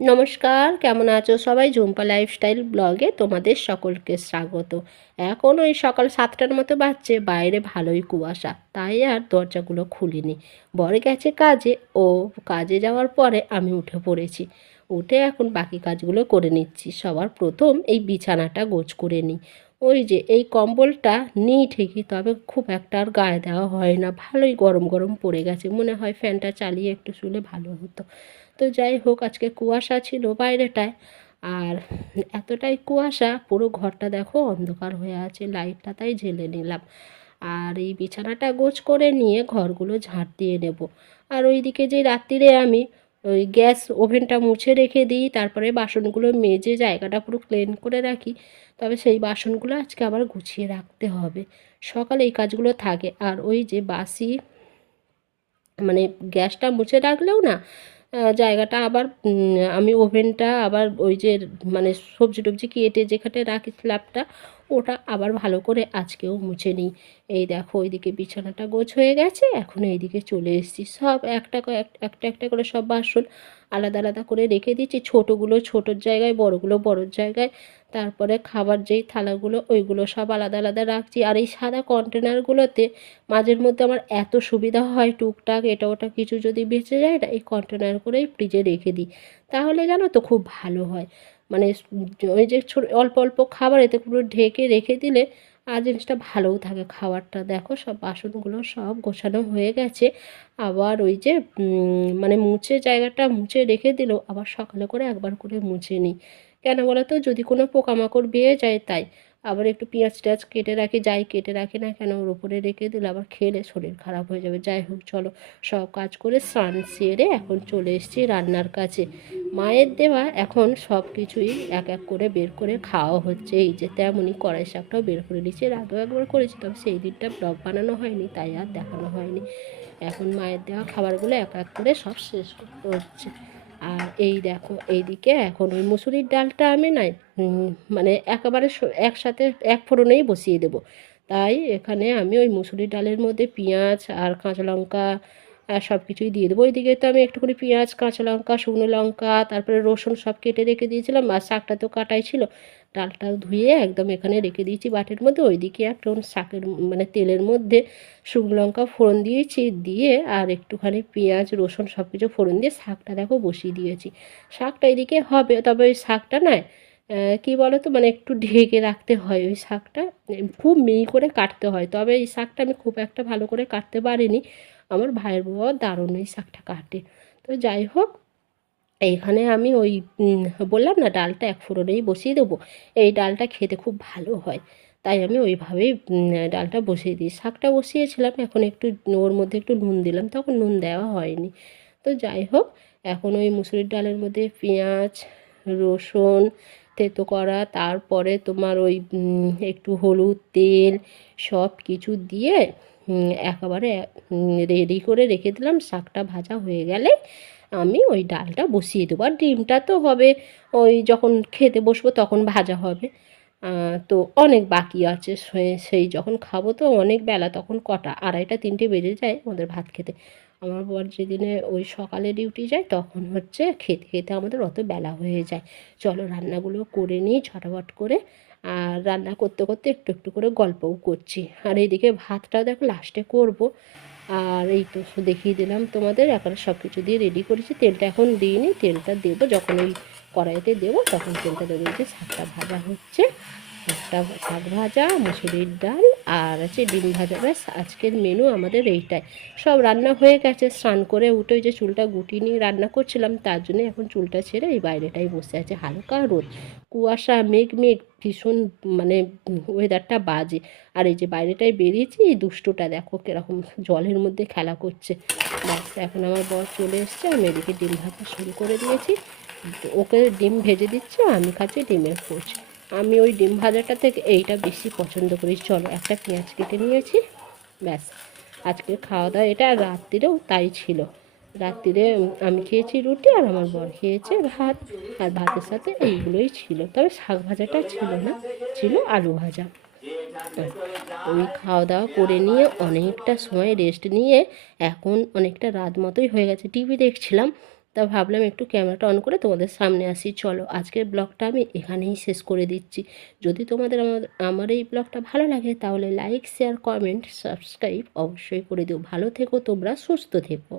নমস্কার, কেমন আছো সবাই? ঝুম্পা লাইফস্টাইল ব্লগে তোমাদের সকলকে স্বাগত। এখন ওই সকাল 7টার মতো বাজছে, বাইরে ভালোই কুয়াশা, তাই আর দরজাগুলো খুলিনি। বর গেছে কাজে, ও কাজে যাওয়ার পরে আমি উঠে পড়েছি। উঠে এখন বাকি কাজগুলো করে নিচ্ছি। সবার প্রথম এই বিছানাটা গোছ করে নিই। ওই যে এই কম্বলটা নিই ঠিকই, তবে খুব একটা আর গায়ে দেওয়া হয় না, ভালোই গরম গরম পড়ে গেছে, মনে হয় ফ্যানটা চালিয়ে একটু শুলে ভালো হতো। তো যাই হোক, আজকে কুয়াশা ছিল বাইরেটায়, আর এতটাই কুয়াশা পুরো ঘরটা দেখো অন্ধকার হয়ে আছে, লাইটটা তাই জ্বেলে নিলাম। আর এই বিছানাটা গোছ করে নিয়ে ঘরগুলো ঝাঁট দিয়ে নেব। আর ওইদিকে যে রাত্রিরে আমি ওই গ্যাস ওভেনটা মুছে রেখে দিই, তারপরে বাসনগুলো মেজে জায়গাটা পুরো ক্লিন করে রাখি, তবে সেই বাসনগুলো আজকে আবার গুছিয়ে রাখতে হবে। সকালে এই কাজগুলো থাকে। আর ওই যে বাসি মানে গ্যাসটা মুছে রাখলেও না, জায়গাটা আবার আমি ওভেনটা আবার ওই যে মানে সবজি টবজি কেটে যেখানে রাখি স্ল্যাবটা, ওটা আবার ভালো করে আজকেও মুছে নিই। এই দেখো ওইদিকে বিছানাটা গোছ হয়ে গেছে, এখন এইদিকে চলে এসেছি। সব একটা একটা করে সব বাসন আলাদা আলাদা করে রেখে দিচ্ছি, ছোটোগুলো ছোটোর জায়গায়, বড়গুলো বড়োর জায়গায়। তারপরে খাবার যেই থালাগুলো ওইগুলো সব আলাদা আলাদা রাখছি। আর এই সাদা কন্টেনারগুলোতে মাঝের মধ্যে আমার এত সুবিধা হয়, টুকটাক এটা ওটা কিছু যদি বেঁচে যায় না, এই কন্টেনার করেই ফ্রিজে রেখে দিই, তাহলে জানো তো খুব ভালো হয়। মানে ওই যে অল্প অল্প খাবার এতে পুরো ঢেকে রেখে দিলে আর জিনিসটা ভালোও থাকে খাবারটা। দেখো সব বাসনগুলো সব গোছানো হয়ে গেছে। আবার ওই যে মানে মুছে জায়গাটা মুছে রেখে দিলেও আবার সকালে করে একবার করে মুছে নিই। কেন বলো তো, যদি কোনো পোকামাকড় বেয়ে যায় তাই। আবার একটু পেঁয়াজ টেয়াজ কেটে রাখি, যাই কেটে রাখি না কেন ওর উপরে রেখে দিলে আবার খেলে শরীর খারাপ হয়ে যাবে। যাই হোক, চলো সব কাজ করে স্নান সেরে এখন চলে এসেছি রান্নার কাছে। মায়ের দেওয়া এখন সব কিছুই এক এক করে বের করে খাওয়া হচ্ছে। এই যে তেমনই কড়াই শাকটাও বের করে নিচ্ছি, এর আগেও একবার করেছি, তবে সেই দিনটা ব্লগ বানানো হয়নি তাই আর দেখানো হয়নি। এখন মায়ের দেওয়া খাবারগুলো এক এক করে সব শেষ করতে হচ্ছে। আর এই দেখো এইদিকে এখন ওই মুসুরির ডালটা আমি নাই মানে একেবারে একসাথে এক ফোড়নেই বসিয়ে দেবো। তাই এখানে আমি ওই মুসুরির ডালের মধ্যে পেঁয়াজ আর কাঁচা লঙ্কা আর সব কিছুই দিয়ে দেবো। ওইদিকে তো আমি একটুখানি পেঁয়াজ, কাঁচা লঙ্কা, শুকনো লঙ্কা, তারপরে রসুন সব কেটে রেখে দিয়েছিলাম, আর শাকটা তো কাটাই ছিল। ডালটা ধুয়ে একদম এখানে রেখে দিয়েছি বাটির মধ্যে। ওইদিকে একটা শাকের মানে তেলের মধ্যে শুকনো লঙ্কা ফোড়ন দিয়েছি, দিয়ে আর একটুখানি পেঁয়াজ রসুন সব কিছু ফোড়ন দিয়ে শাকটা দেখো বসিয়ে দিয়েছি। শাকটা এদিকে হবে, তবে ওই শাকটা নয় কী বলো তো, মানে একটু ঢেকে রাখতে হয় ওই শাকটা, খুব মিহি করে কাটতে হয়। তবে এই শাকটা আমি খুব একটা ভালো করে কাটতে পারিনি, আমার ভাইয়ের বউ দারুণ এই শাকটা কাটে। তো যাই হোক, এইখানে আমি ওই বললাম না ডালটা এক ফোড়নেই বসিয়ে দেবো, এই ডালটা খেতে খুব ভালো হয়, তাই আমি ওইভাবেই ডালটা বসিয়ে দিই। শাকটা বসিয়েছিলাম, এখন একটু ওর মধ্যে একটু নুন দিলাম, তখন নুন দেওয়া হয়নি। তো যাই হোক, এখন ওই মুসুরির ডালের মধ্যে পেঁয়াজ রসুন থেতো করা, তারপরে তোমার ওই একটু হলুদ তেল সব কিছু দিয়ে একেবারে রেডি করে রেখে দিলাম। শাকটা ভাজা হয়ে গেলে আমি ওই ডালটা বসিয়ে দেবো। আর ডিমটা তো হবে ওই যখন খেতে বসবো তখন ভাজা হবে। তো অনেক বাকি আছে, সেই যখন খাবো তো অনেক বেলা, তখন কটা 2:30 3টে বেজে যায় আমাদের ভাত খেতে। আমার বর যেদিনে ওই সকালে ডিউটি যায় তখন হচ্ছে খেতে খেতে আমাদের অত বেলা হয়ে যায়। চলো রান্নাগুলো করে নিই ঝটাপট করে। আর রান্না করতে করতে একটু একটু করে গল্পও করছি। আর এইদিকে ভাতটা দেখো লাস্টে করব। আর এই তো দেখিয়ে দিলাম তোমাদের, এখন সব কিছু দিয়ে রেডি করেছি। তেলটা এখন দিইনি, তেলটা দেবো যখন ওই কড়াইতে দেবো তখন তেলটা দেবো। যে শাকটা ভাজা হচ্ছে, একটা শাক ভাজা, মুসুরির ডাল আর আছে ডিম ভাজা, ব্যাস আজকের মেনু আমাদের এইটাই। সব রান্না হয়ে গেছে। স্নান করে উঠে ওই যে চুলটা গুটিয়ে নিয়ে রান্না করছিলাম, তার জন্য এখন চুলটা ছেড়ে এই বাইরেটাই বসে আছে। হালকা রোদ, কুয়াশা, মেঘ মেঘ, ভীষণ মানে ওয়েদারটা বাজে। আর এই যে বাইরেটায় বেরিয়েছি, এই দুষ্টুটা দেখো কীরকম জলের মধ্যে খেলা করছে। ব্যাস এখন আমার বর চলে এসছে, আমি এদিকে ডিম ভাজা শুরু করে দিয়েছি। ওকে ডিম ভেজে দিচ্ছে, আমি খাচ্ছি ডিমের পোচ। আমি ওই ডিম ভাজাটা থেকে এইটা বেশি পছন্দ করি। চলো একটা পেঁয়াজ কেটে নিয়েছি, ব্যাস আজকের খাওয়া দাওয়া এটা। আর রাত্রিরেও তাই ছিল। রাত্রিরে আমি খেয়েছি রুটি, আর আমার বর খেয়েছে ভাত, আর ভাতের সাথে এইগুলোই ছিল। তবে শাক ভাজাটা ছিল না, ছিল আলু ভাজা। ওই খাওয়া দাওয়া করে নিয়ে অনেকটা সময় রেস্ট নিয়ে এখন অনেকটা রাত মতোই হয়ে গেছে, টিভি দেখছিলাম। তা ভাবলাম একটু ক্যামেরাটা অন করে তোমাদের সামনে আসি। চলো আজকের ব্লগটা আমি এখানেই শেষ করে দিচ্ছি। যদি তোমাদের আমার এই ব্লগটা ভালো লাগে তাহলে লাইক, শেয়ার, কমেন্ট, সাবস্ক্রাইব অবশ্যই করে দিও। ভালো থেকো তোমরা, সুস্থ থেকো।